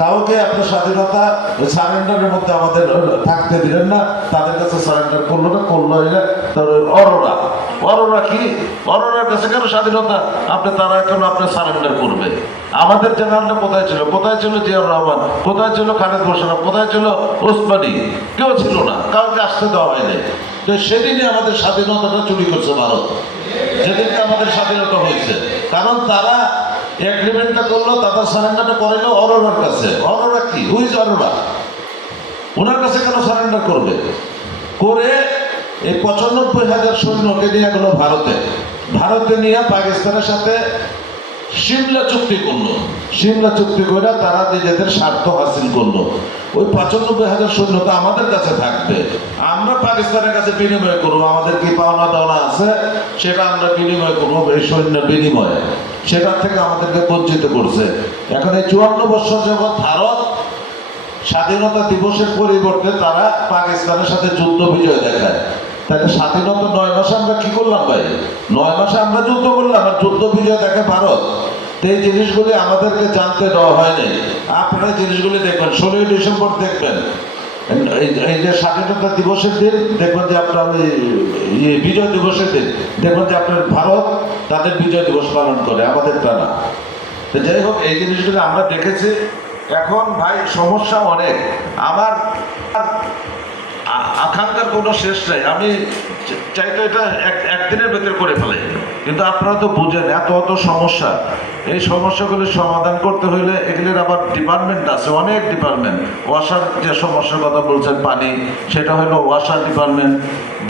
কাউকে আপনার স্বাধীনতা সারেন্ডারের মধ্যে আমাদের থাকতে দিলেন না, তাদের কাছে সারেন্ডার করলো না, করলো হইলে তোর অরোরা। অরোরা কি? অরোরার কাছে কেন স্বাধীনতা? আপনি তারা কেন আপনার সারেন্ডার করবে? আমাদের জেনারেলটা কোথায় ছিল? কোথায় ছিল জিয়াউর রহমান? কোথায় ছিল খালেদ মোশাররফ? কোথায় ছিল ওসমানী? কেউ ছিল না, কাউকে আসতে দেওয়া হয়নি। তো সেদিনই আমাদের স্বাধীনতাটা চুরি করছে ভারত, যেদিনকে আমাদের স্বাধীনতা হয়েছে। কারণ তারা এগ্রিমেন্টটা করলো, তাদের সারেন্ডারটা করাইলো অরোরার কাছে। অরোরা কি? হুইজ অরোরা? ওনার কাছে কেন সারেন্ডার করবে? করে এই ৯৫,০০০ সৈন্যকে নিয়ে গেল ভারতে। ভারতে নিয়ে পাকিস্তানের সাথে সিমলা চুক্তি করলো। সিমলা চুক্তি করে তারা নিজেদের স্বার্থ হাসিল করলো। ওই ৯৫,০০০ সৈন্যতা আমাদের কাছে থাকবে, আমরা পাকিস্তানের কাছে বিনিময় করবো। আমাদের কি পাওনা দাওনা আছে সেটা আমরা বিনিময় করবো এই সৈন্যের বিনিময়ে। সেটার থেকে আমাদেরকে বঞ্চিত করছে। এখন এই ৫৪ বছর যাবৎ ভারত স্বাধীনতা দিবসের পরিবর্তে তারা পাকিস্তানের সাথে যুদ্ধ বিজয় দেখায়। তাহলে স্বাধীনতা ৯ মাসে আমরা কি করলাম ভাই? ৯ মাসে আমরা যুদ্ধ করলাম আর যুদ্ধ বিজয় দেখে ভারত। তো এই জিনিসগুলি আমাদেরকে জানতে দেওয়া হয়নি। আপনারা জিনিসগুলি দেখবেন, ১৬ই ডিসেম্বর দেখবেন, এই যে স্বাধীনতা দিবসের দিন দেখবেন যে আপনার বিজয় দিবসের দিন দেখবেন যে আপনার ভারত তাদের বিজয় দিবস পালন করে, আমাদেরটা না। তো যাই হোক, এই জিনিসগুলো আমরা দেখেছি। এখন ভাই সমস্যা অনেক। আমার আকাঙ্ক্ষার কোনো শেষ নেই। আমি চাইতো এটা একদিনের ভেতরে করে ফেলে, কিন্তু আপনারা তো বুঝেন এত অত সমস্যা। এই সমস্যাগুলির সমাধান করতে হইলে এগুলির আবার ডিপার্টমেন্ট আছে, অনেক ডিপার্টমেন্ট। ওয়াসার যে সমস্যার কথা বলছেন পানি, সেটা হলো ওয়াসার ডিপার্টমেন্ট।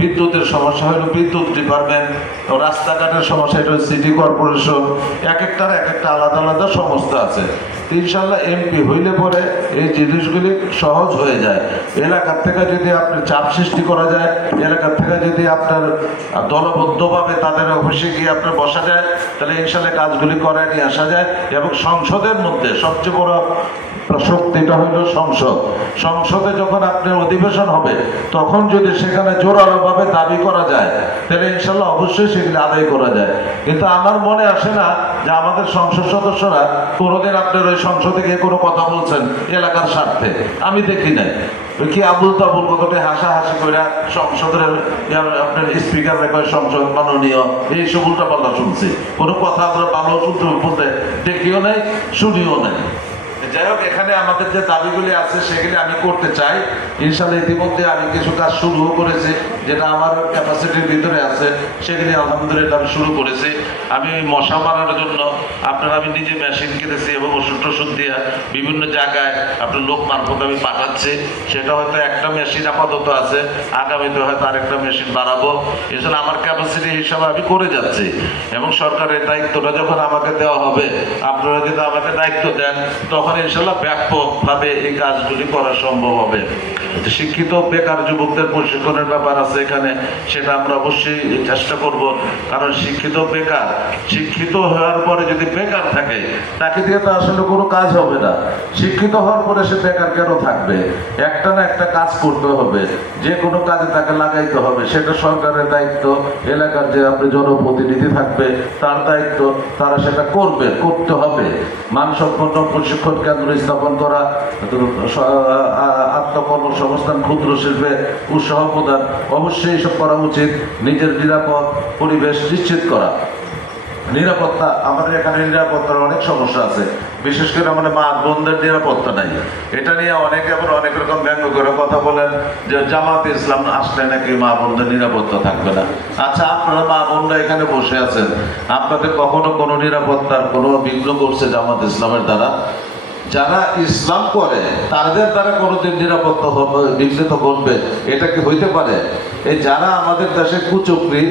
বিদ্যুতের সমস্যা হলো বিদ্যুৎ ডিপার্টমেন্ট। রাস্তাঘাটের সমস্যা এটা সিটি কর্পোরেশন। এক একটার এক একটা আলাদা আলাদা সমস্যা আছে। ইনশাল্লাহ এমপি হইলে পরে এই জিনিসগুলি সহজ হয়ে যায়। এলাকার থেকে যদি আপনি চাপ সৃষ্টি করা যায়, এলাকার থেকে যদি আপনার দলবদ্ধভাবে তাদের অফিসে গিয়ে আপনার বসা যায়, তাহলে ইনশাল্লাহ কাজগুলি করায় নিয়ে আসা যায়। এবং সংসদের মধ্যে সবচেয়ে বড় শক্তিটা হইল সংসদ। সংসদে যখন আপনার অধিবেশন হবে, তখন যদি সেখানে জোরালোভাবে দাবি করা যায়, তাহলে ইনশাল্লাহ অবশ্যই সেগুলি আদায় করা যায়। কিন্তু আমার মনে আসে না যে আমাদের সংসদ সদস্যরা কোনোদিন আপনার ওই সংসদে গিয়ে কোনো কথা বলছেন এলাকার স্বার্থে। আমি দেখি নাই। ওই কি আবুল তাবুল কথাটা হাসাহাসি করে সংসদের আপনার স্পিকার রেখে সংসদ মাননীয় এইসব উল্টা পাল্টা শুনছি। কোনো কথা আমরা ভালো শুনতে বলতে দেখিও নাই, শুনিও নাই। যাই হোক, এখানে আমাদের যে দাবিগুলি আছে সেগুলি আমি করতে চাই। ইনশাল্লাহ ইতিমধ্যে আমি কিছু কাজ শুরুও করেছি, যেটা আমার ক্যাপাসিটির ভিতরে আছে, সেগুলি আলহামদুলিল্লাহ আমি শুরু করেছি। আমি মশা মারার জন্য আমি নিজে মেশিন কিনেছি এবং ওষুধ টষুধ দিয়ে বিভিন্ন জায়গায় আপনার লোক মারফত আমি পাঠাচ্ছি। সেটা হয়তো একটা মেশিন আপাতত আছে, আগামীতে হয়তো আরেকটা মেশিন বাড়াবো। ইনশাল্লাহ আমার ক্যাপাসিটি হিসাবে আমি করে যাচ্ছি। এবং সরকারের দায়িত্বটা যখন আমাকে দেওয়া হবে, আপনারা যদি আমাকে দায়িত্ব দেন, তখন ইনশাল্লাহ ব্যাপকভাবে এই কাজগুলি করা সম্ভব হবে। শিক্ষিত বেকার যুবকদের প্রশিক্ষণের ব্যাপার আছে এখানে, সেটা আমরা অবশ্যই চেষ্টা করব। কারণ শিক্ষিত বেকার, শিক্ষিত হওয়ার পরে যদি বেকার থাকে, তাকে দিয়ে তো আসলে কোনো কাজ হবে না। শিক্ষিত হওয়ার পরে সে বেকার কেন থাকবে? একটা না একটা কাজ করতে হবে, যে কোনো কাজে তাকে লাগাইতে হবে। সেটা সরকারের দায়িত্ব, এলাকার যে আপনি জনপ্রতিনিধি থাকবে তার দায়িত্ব, তারা সেটা করবে, করতে হবে। মানসম্পন্ন প্রশিক্ষণ কেন্দ্র স্থাপন করা, আত্মকর্মসংস্থান, ক্ষুদ্র শিল্পে উৎসাহ প্রদান, অবশ্যই এসব করা উচিত। নিজের নিরাপদ পরিবেশ নিশ্চিত করা। নিরাপত্তা, আমাদের এখানে নিরাপত্তার অনেক সমস্যা আছে, বিশেষ করে আমাদের মা বোনদের নিরাপত্তা নাই। এটা নিয়ে অনেকে আবার অনেক রকম ব্যঙ্গ করে কথা বলেন যে জামাত ইসলাম আসলে নাকি মা বোনদের নিরাপত্তা থাকবে না। আচ্ছা, আপনারা মা বোনরা এখানে বসে আছেন, আপনাদের কখনো কোনো নিরাপত্তার কোনো বিঘ্ন করছে জামাত ইসলামের দ্বারা? যারা ইসলাম করে তাদের দ্বারা কোনোদিন নিরাপত্তা বিঘ্নিত করবে, এটা কি হইতে পারে? এই যারা আমাদের দেশে কুচক্রী,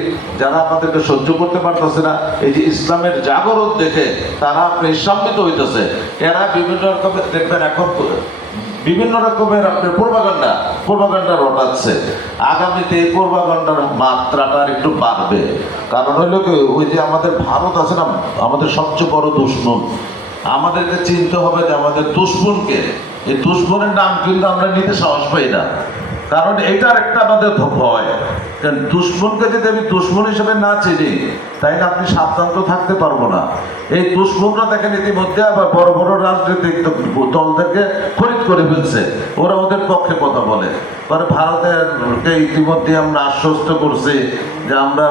যারা আমাদেরকে সহ্য করতে পারতেছে না, এই যে ইসলামের জাগরণ দেখে তারা নিঃসম্মিত হইতেছে। এরা বিভিন্ন রকমের দেখবেন এখন বিভিন্ন রকমের আপনার প্রোপাগান্ডা রটাচ্ছে। আগামীতে এই প্রোপাগান্ডার মাত্রাটা একটু বাড়বে। কারণ হইলো কি, ওই যে আমাদের ভারত আছে না, আমাদের সবচেয়ে বড় দুশ্মন। আমাদেরকে চিনতে হবে যে আমাদের দুশ্মনকে, এই দুশ্মনের নাম কিন্তু আমরা নিতে সাহস পাই না। কারণ এটার একটা আমাদের ভয়। কারণ দুশ্মনকে যদি আমি দুশ্মন হিসেবে না চিনি, তাইলে আপনি সাবধান তো থাকতে পারবো না। এই দুশ্মনরা দেখেন ইতিমধ্যে আবার বড় বড় রাজনৈতিক দলদেরকে খরিদ করে ফেলছে, ওরা ওদের পক্ষে কথা বলে। পরে ভারতেরকে ইতিমধ্যে আমরা আশ্বস্ত করছি যে আমরা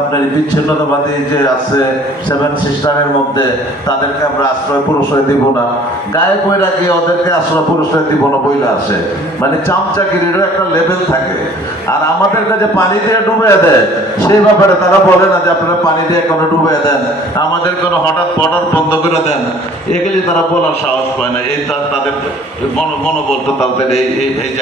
আপনার বিচ্ছিন্নতাবাদী যে আছে সেভেন সিস্টারের মধ্যে, তাদেরকে আমরা আশ্রয় প্রশ্রয় দিব না, গায়ে বইরা গিয়ে ওদেরকে আশ্রয় প্রশ্রয় দিব না বইলে আসে। মানে চামচাগিরিরও একটা লেভেল থাকে। আর আমাদের কাছে পানি দিয়ে ডুবে দেয়, সেই ব্যাপারে তারা বলে না যে আপনারা পানি দিয়ে কোনো ডুবে দেন, আমাদের কোনো হঠাৎ বর্ডার বন্ধ করে দেন, এগুলি তারা বলার সাহস পায় না। এই তাদের মনোবল তো তাদের এই